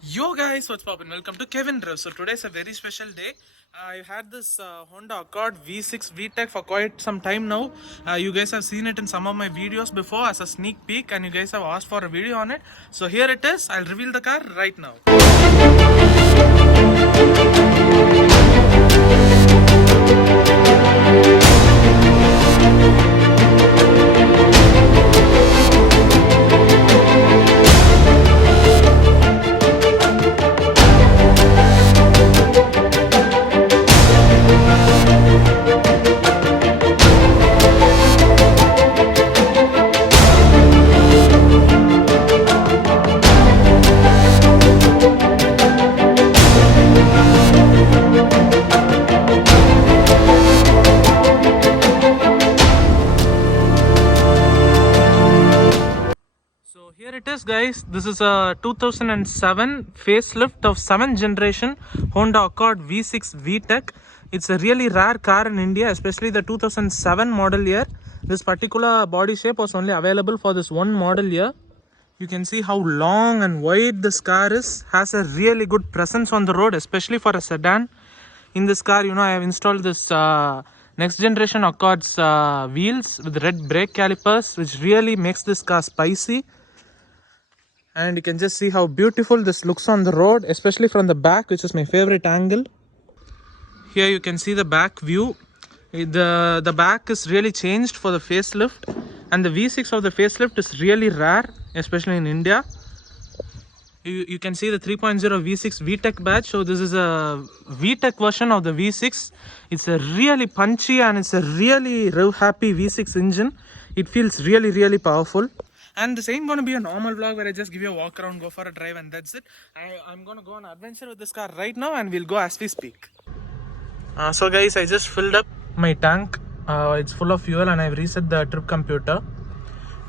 Yo guys, what's poppin'? Welcome to Kevin Drive. So today's a very special day. I've had this Honda Accord V6 VTEC for quite some time now. You guys have seen it in some of my videos before as a sneak peek, and you guys have asked for a video on it. So here it is. I'll reveal the car right now. So here it is guys, this is a 2007 facelift of 7th generation Honda Accord V6 VTEC. It's a really rare car in India, especially the 2007 model year. This particular body shape was only available for this one model year. You can see how long and wide this car is, has a really good presence on the road, especially for a sedan. In this car, I have installed this next generation Accord's wheels with red brake calipers, which really makes this car spicy. And you can just see how beautiful this looks on the road, especially from the back, which is my favorite angle. Here you can see the back view. The back is really changed for the facelift, and the V6 of the facelift is really rare, especially in India. You can see the 3.0 V6 VTEC badge. So this is a VTEC version of the V6. It's a really punchy and it's a really rev happy V6 engine. It feels really powerful. And this ain't going to be a normal vlog where I just give you a walk around, go for a drive, and that's it. I'm going to go on an adventure with this car right now, and we'll go as we speak. So guys, I just filled up my tank. It's full of fuel and I've reset the trip computer.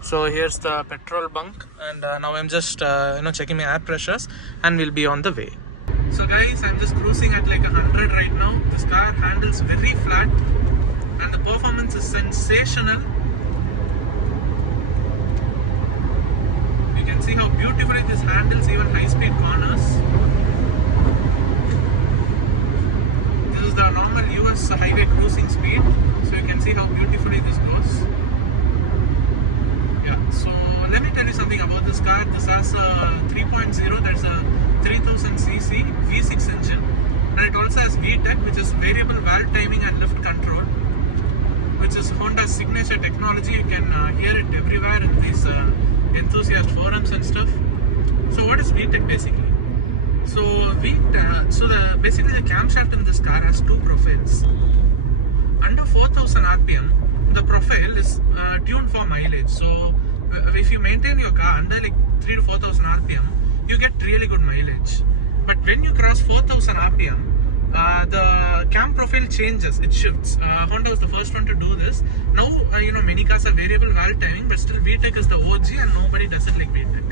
So here's the petrol bunk, and now I'm just checking my air pressures, and we'll be on the way. So guys, I'm just cruising at like 100 right now. This car handles very flat and the performance is sensational. You can see how beautifully this handles even high-speed corners. This is the normal US highway cruising speed, so you can see how beautifully this goes. Yeah, so let me tell you something about this car. This has a 3.0, that's a 3000cc V6 engine, and it also has VTEC, which is variable valve timing and lift control, which is Honda's signature technology. You can hear it everywhere in these enthusiast forums and stuff. So what is VTEC basically? So basically the camshaft in this car has two profiles. Under 4000 RPM, the profile is tuned for mileage. So if you maintain your car under like 3 to 4000 RPM, you get really good mileage. But when you cross 4000 RPM, the cam profile changes, it shifts. Honda was the first one to do this. Now, many cars have variable valve timing, but still VTEC is the OG and nobody does it like VTEC.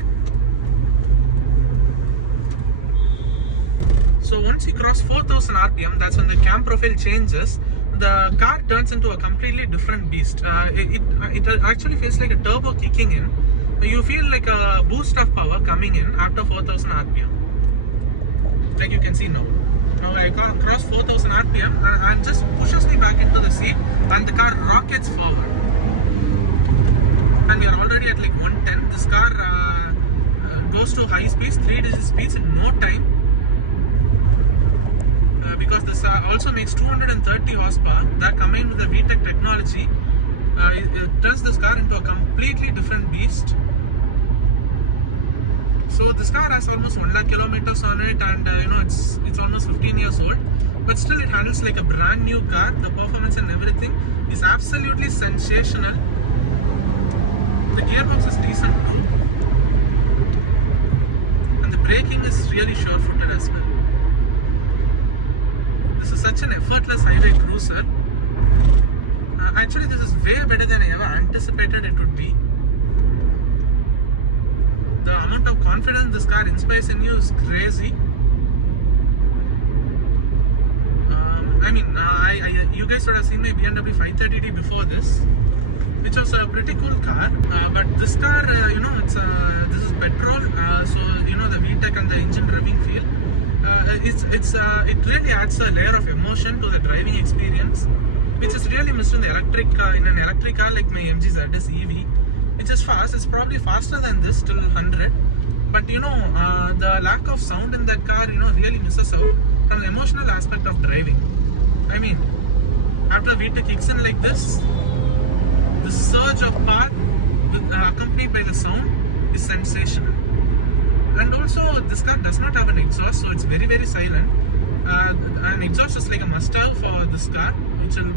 So once you cross 4000 RPM, that's when the cam profile changes. The car turns into a completely different beast. It actually feels like a turbo kicking in. You feel like a boost of power coming in after 4000 RPM. Like you can see now. Now I cross 4000 RPM and just pushes me back into the seat, and the car rockets forward. And we are already at like 110. This car goes to high speeds, 3-digit speeds in no time. Because this also makes 230 horsepower, that combined with the VTEC technology, it turns this car into a completely different beast. So this car has almost 1 lakh kilometers on it, and it's almost 15 years old, but still it handles like a brand new car. The performance and everything is absolutely sensational. The gearbox is decent too, and the braking is really sure-footed as well. This is such an effortless highway cruiser. Actually, this is way better than I ever anticipated it would be. The amount of confidence this car inspires in you is crazy. You guys would have seen my BMW 530D before this. which was a pretty cool car. But this car, this is petrol, so the VTEC and the engine revving feel. It really adds a layer of emotion to the driving experience, which is really missed in the electric in an electric car like my MG ZS EV, which is fast. It's probably faster than this, till 100. But the lack of sound in that car, really misses out on the emotional aspect of driving. I mean, after VTEC kicks in like this, the surge of power accompanied by the sound is sensational. And also, this car does not have an exhaust, so it's very, very silent. An exhaust is like a must-have for this car, which will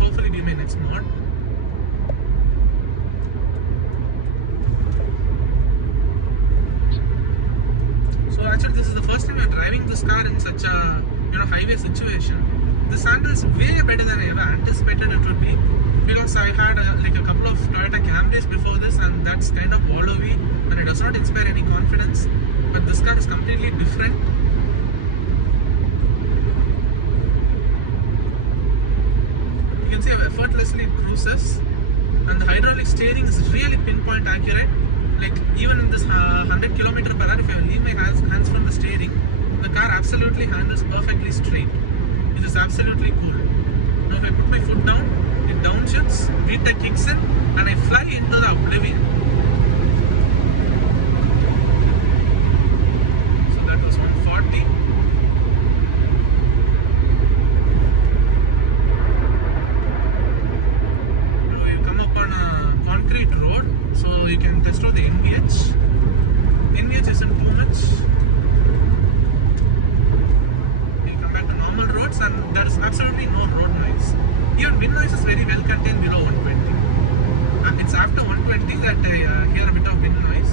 hopefully be my next mod. So actually, this is the first time I'm driving this car in such a highway situation. This handles way better than I ever anticipated it would be, because I had a couple of Toyota Camrys before this, and that's kind of wallowy and it does not inspire any confidence. But this car is completely different. You can see how effortlessly it cruises, and the hydraulic steering is really pinpoint accurate. Like even in this 100 km/h, if I leave my hands from the steering, the car absolutely handles perfectly straight. It is absolutely cool. Now if I put my foot down, it downshifts, VTEC kicks in, and I fly into the oblivion. So that was 140. Now you come up on a concrete road, so you can test out the NVH. NVH isn't too much. Normal roads, and there is absolutely no road noise. Even wind noise is very well contained below 120. It's after 120 that I hear a bit of wind noise.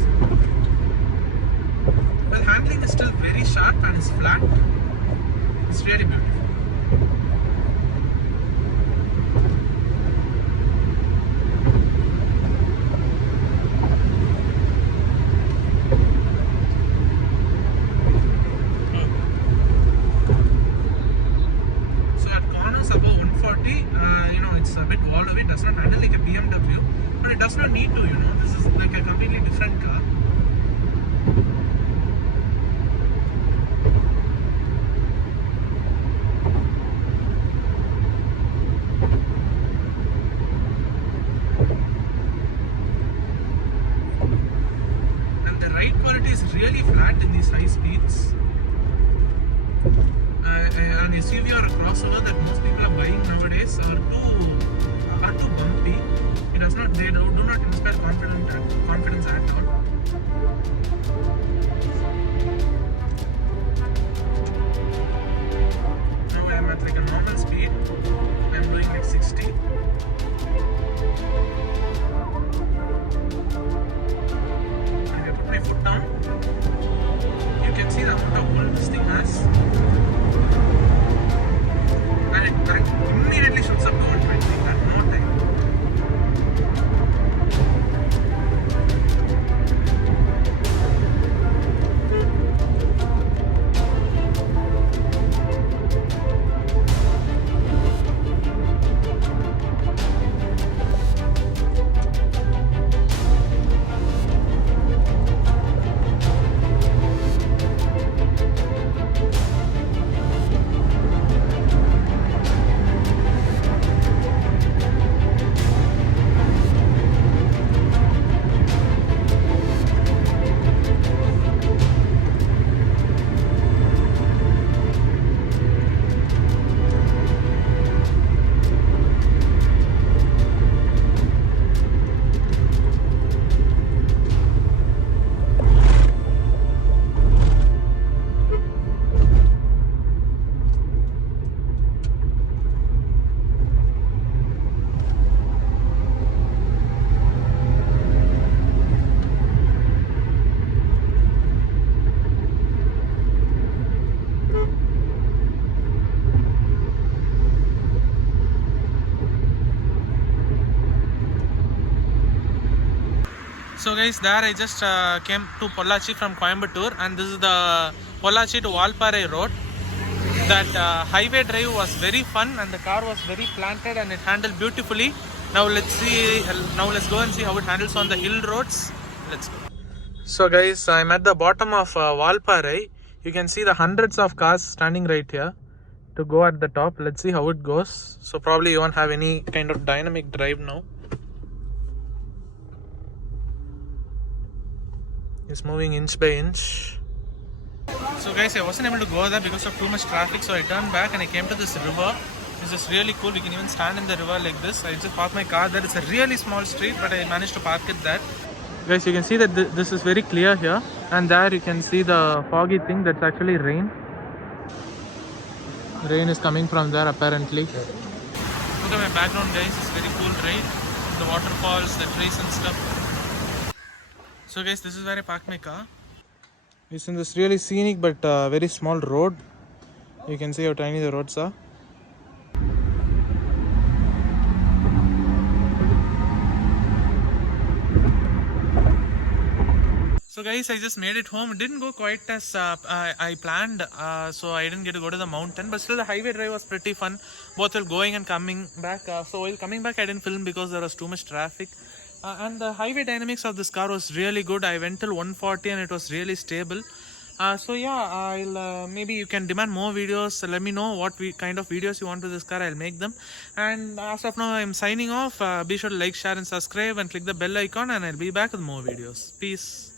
Well, handling is still very sharp and it's flat. It's really beautiful. It's a bit wallowy, does not handle like a BMW, but it does not need to, this is like a completely different car. And the ride quality is really flat in these high speeds. An SUV or a crossover that most people are buying nowadays are too bumpy. It does not, they do not inspire confidence at all. Now I am at like a normal speed. I am doing like 60. And if I put my foot down, you can see the amount of pull this thing has. And it immediately shoots up to 120 at no time. So guys, there I just came to Pollachi from Coimbatore, and this is the Pollachi to Valparai road. That highway drive was very fun, and the car was very planted and it handled beautifully. Now let's see. Now let's go and see how it handles on the hill roads. Let's go. So guys, I'm at the bottom of Valparai. You can see the hundreds of cars standing right here to go at the top. Let's see how it goes. So probably you won't have any kind of dynamic drive now. It's moving inch by inch. So guys, I wasn't able to go there because of too much traffic, so I turned back and I came to this river. This is really cool. We can even stand in the river like this. I just parked my car there. It's a really small street, but I managed to park it there. Guys, you can see that this is very clear here, and there you can see the foggy thing. That's actually rain. Rain is coming from there apparently. Look at my background, guys. It's very cool, right? The waterfalls, the trees and stuff. So guys, this is where I parked my car. It's in this really scenic but very small road. You can see how tiny the roads are. So guys, I just made it home. It didn't go quite as I planned, so I didn't get to go to the mountain, but still the highway drive was pretty fun, both while going and coming back. So while coming back I didn't film because there was too much traffic, and the highway dynamics of this car was really good. I went till 140 and it was really stable. So yeah, I'll maybe you can demand more videos. Let me know what kind of videos you want with this car. I'll make them. And as of now, I'm signing off. Be sure to like, share and subscribe and click the bell icon, and I'll be back with more videos. Peace.